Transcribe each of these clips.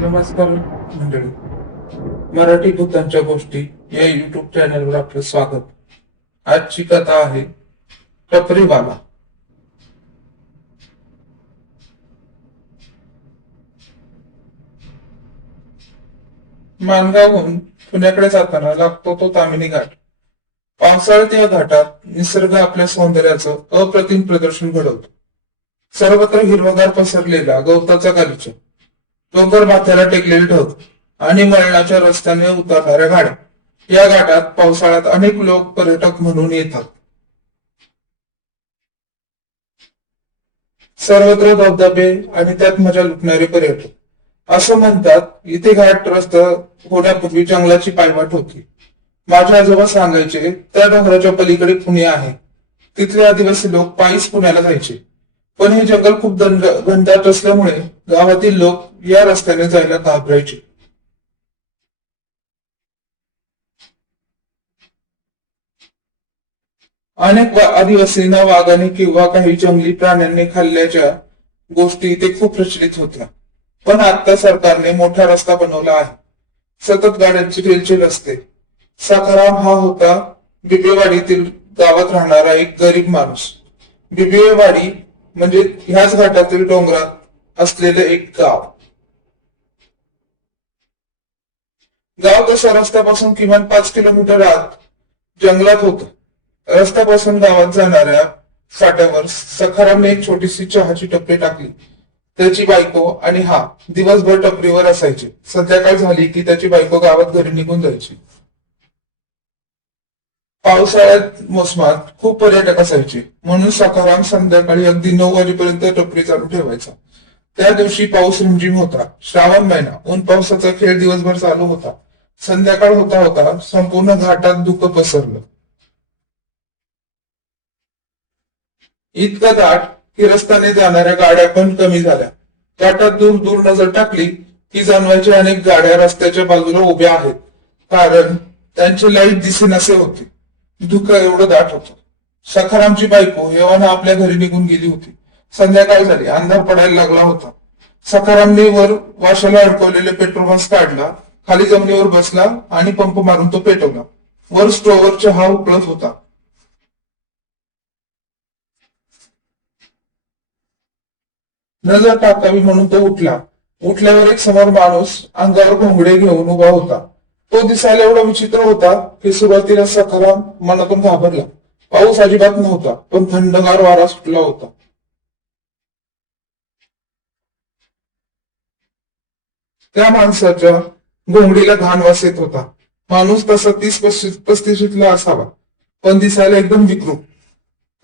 नमस्कार मंडळी. मराठी भूतांच्या गोष्टी या युट्यूब चॅनलवर आपलं स्वागत. आजची कथा आहे टपरीवाला. माणगावहून पुण्याकडे जाताना लागतो तो तामिनी घाट. पावसाळ्यात या घाटात निसर्ग आपल्या सौंदर्याचं अप्रतिम प्रदर्शन घडवतो. सर्वत्र हिरवगार पसरलेला गवताचा गालीचा, डोंगर माथ्याला टेकलेले ढग आणि मळणाच्या रस्त्याने उतरणाऱ्या गाड्या. या घाटात पावसाळ्यात अनेक लोक पर्यटक म्हणून येतात. सर्वत्र धबधबे आणि त्यात मजा लुटणारे पर्यटक. असं म्हणतात इथे घाट रस्ता होण्यापूर्वी जंगलाची पायवाट होती. माझे आजोबा सांगायचे त्या डोंगराच्या पलीकडे पुणे आहे. तिथले आदिवासी लोक पायीच पुण्याला जायचे. पण हे जंगल खूप घनदाट असल्यामुळे गावातील लोक या रस्त्याने जायला घाबरायचे. अनेक आदिवासींना वाघाने किंवा काही जंगली प्राण्यांनी खाल्ल्याच्या गोष्टी इथे खूप प्रचलित होत्या. पण आता सरकारने मोठा रस्ता बनवला आहे. सतत गाड्यांची रेलचेल असते. सखाराम हा होता बिबेवाडीतील गावात राहणारा एक गरीब माणूस. बिबेवाडी म्हणजे ह्याच घाटातील डोंगरात असलेलं एक गाव. गाव तशा रस्त्यापासून किमान 5 किलोमीटर आत जंगलात होतं. रस्त्यापासून गावात जाणाऱ्या फाट्यावर सखारामने एक छोटीशी चहाची टपरी टाकली. त्याची बायको आणि हा दिवसभर टपरीवर असायचे. संध्याकाळ झाली की त्याची बायको गावात घरी निघून जायची. पावसाळ्यात मोसमात खूप पर्यटक असायचे म्हणून सखाराम संध्याकाळी अगदी 9 वाजेपर्यंत टपरी चालू ठेवायचा. त्या दिवशी पाऊस रिमझिम होता. श्रावण महिना. ऊन पावसाचा खेळ दिवसभर चालू होता. संध्याकाळ होता होता संपूर्ण घाटात धुकं पसरलं. इतका दाट की रस्त्याने जाणाऱ्या गाड्या पण कमी झाल्या. घाटात दूर दूर नजर टाकली की जाणवायचे अनेक गाड्या रस्त्याच्या बाजूला उभ्या आहेत, कारण त्यांचे लाईट दिसेनासे होते. धुकं एवढं दाट होतं. सखारामची बायको एव्हाना आपल्या घरी निघून गेली होती. संध्याकाळ झाली. अंधार पडायला लागला होता. सखारामने वर वाशाला अडकवलेले पेट्रोल पंप काढला, खाली जमिनीवर बसला आणि पंप मारून तो पेटवला. वर स्टोव्हवर चहा उकळत होता. नजर टाकावी म्हणून तो उठला. उठल्यावर एक समोर माणूस अंगावर घोंगडे घेऊन उभा होता. तो दिसायला एवढा विचित्र होता की सुरुवातीला सखाराम मनातून घाबरला. पाऊस अजिबात नव्हता, पण थंडगार वारा सुटला होता. त्या माणसाच्या घोंगडीला घाण वास येत होता. माणूस तसा 30-35 असावा, पण दिसायला एकदम विकृत.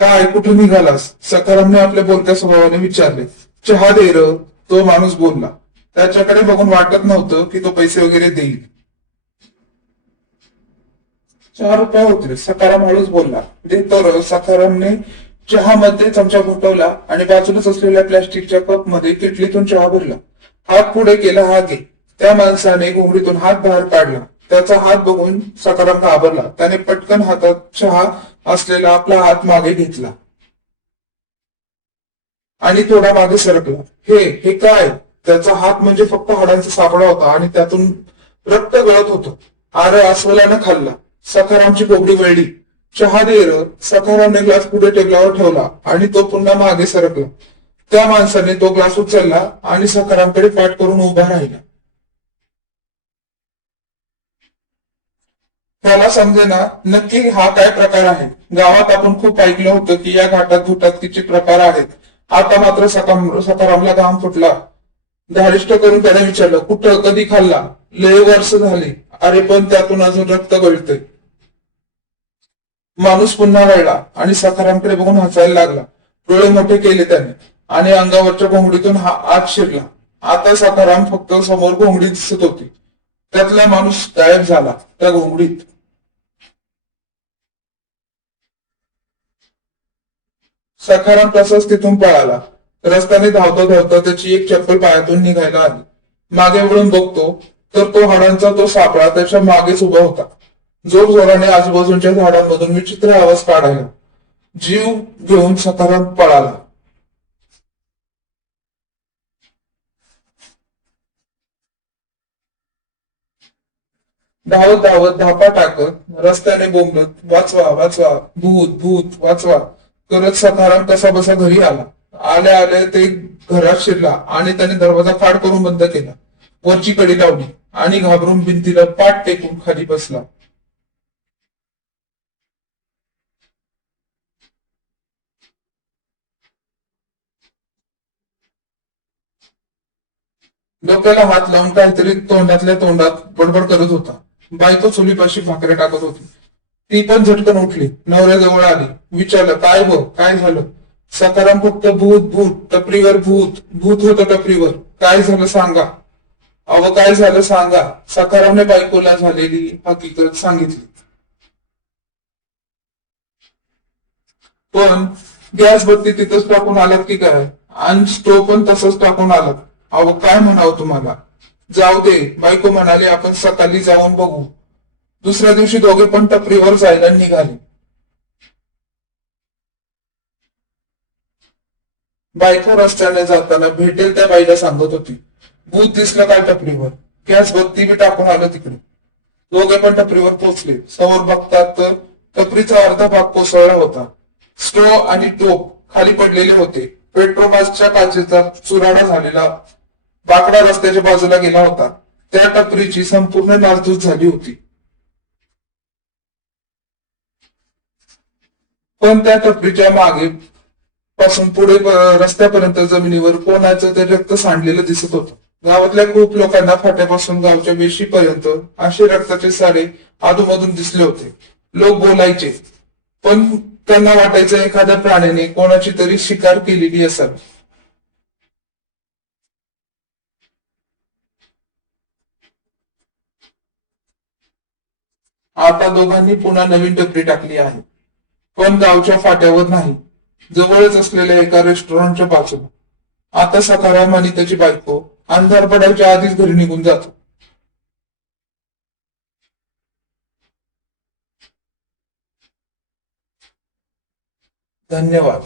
काय, कुठे निघालास? सखारामने आपल्या बोलत्या स्वभावाने विचारले. चहा दे र, तो माणूस बोलला. त्याच्याकडे बघून वाटत नव्हतं की तो पैसे वगैरे देईल. 4 रुपये होते, सखाराम हळूच बोलला. देतो र. सखारामने चहामध्ये चमचा घोटवला आणि बाजूलाच असलेल्या प्लॅस्टिकच्या कप मध्ये किटलीतून चहा भरला. हात पुढे केला. हा घे. त्या माणसाने घोंगडीतून हात बाहेर काढला. त्याचा हात बघून सखाराम घाबरला. त्याने पटकन हातात चहा असलेला आपला हात मागे घेतला आणि थोडा मागे सरकला. हे हे काय? त्याचा हात म्हणजे फक्त हाडांचा सापळा होता आणि त्यातून रक्त गळत होतं. आर अस्वलानं खाल्ला. सखारामची कोबडी वळली. चहा दे र. सखारामने ग्लास पुढे टेबलावर ठेवला आणि तो पुन्हा मागे सरकला. त्या माणसाने तो ग्लास उचलला आणि सखारामकडे पाठ करून उभा राहिला. त्याला समजेना नक्की हा काय प्रकार आहे. गावात आपण खूप ऐकलं होतं की या घाटात भूताटकीचे प्रकार आहेत. आता मात्र सखारामला घाम फुटला. धारिष्ट करून त्याने विचारलं, कुठं, कधी खाल्ला? लय वर्ष झाली. अरे पण त्यातून अजून रक्त गळतंय. माणूस पुन्हा वळला आणि सखारामकडे बघून हसायला लागला. डोळे मोठे केले त्याने आणि अंगावरच्या घोंगडीतून हा आत शिरला. आता सखाराम फक्त समोर घोंगडी दिसत होती. त्यातला माणूस गायब झाला त्या घोंगडीत. सखाराम तसाच तिथून पळाला. रस्त्याने धावता धावता त्याची एक चप्पल पायातून निघायला आली. मागे वळून बघतो तर तो हाडांचा तो सापळा त्याच्या मागेच उभा होता. जोर जोराने आजूबाजूच्या झाडांमधून विचित्र आवाज काढायला. जीव घेऊन सखाराम पळाला. धावत धावत धापा टाकत रस्त्याने बोंबलत वाचवा वाचवा, भूत भूत वाचवा करत सखाराम कसा बसा घरी आला. आल्या आल्या ते घरात शिरला आणि त्याने दरवाजा फाड करून बंद केला. वरची कडी लावली आणि घाबरून भिंतीला पाठ टेकून खाली बसला. डोक्याला हात लावून काहीतरी तोंडातल्या तोंडात बडबड करत होता. बायको चुलीपाशी भाकऱ्या टाकत होती. ती पण झटकन उठली, नवऱ्याजवळ आली, विचारलं काय हो काय झालं. सकाराम फक्त भूत भूत टपरीवर भूत भूत होतं टपरीवर, काय झालं सांगा. अहो काय झालं सांगा. सकारामने बायकोला झालेली हकीकत सांगितली. पण गॅस बत्ती तिथंच टाकून आलात की काय, आणि स्टोव पण तसंच टाकून आलात. अहो काय म्हणावं तुम्हाला. जाऊ दे, बायको म्हणाली आपण सकाळी जाऊन बघू. दुसऱ्या दिवशी दोघे पण टपरीवर जायला निघाले. बायको रस्त्याने जाताना भेटेल त्या बाईला सांगत होती, भूत दिसलं काय टपरीवर, गॅस बत्ती बी टाकून आलं तिकडे. दोघे पण टपरीवर पोहोचले. समोर बघतात तर टपरीचा अर्धा भाग कोसळला होता. स्ट्रॉ आणि टोप खाली पडलेले होते. पेट्रोमासच्या काचेचा चुराडा झालेला बाकडा रस्त्याच्या बाजूला गेला होता. त्या टपरीची संपूर्ण नासधूस झाली होती. पण त्या टपरीच्या मागे पासून पुढे रस्त्यापर्यंत जमिनीवर कोणाचं ते रक्त सांडलेलं दिसत होतं. गावातल्या खूप लोकांना फाट्यापासून गावच्या वेशीपर्यंत असे रक्ताचे सारे अधूनमधून दिसले होते. लोक बोलायचे, पण त्यांना वाटायचं एखाद्या प्राण्याने कोणाची तरी शिकार केलेली असावी. आता दोघांनी पुन्हा नवीन टपरी टाकली आहे, पण गावच्या फाट्यावर नाही, जवळच असलेल्या एका रेस्टॉरंटच्या बाजूला. आता सखाराम आणि त्याची बायको अंधार पडायच्या आधीच घरी निघून जातो. धन्यवाद.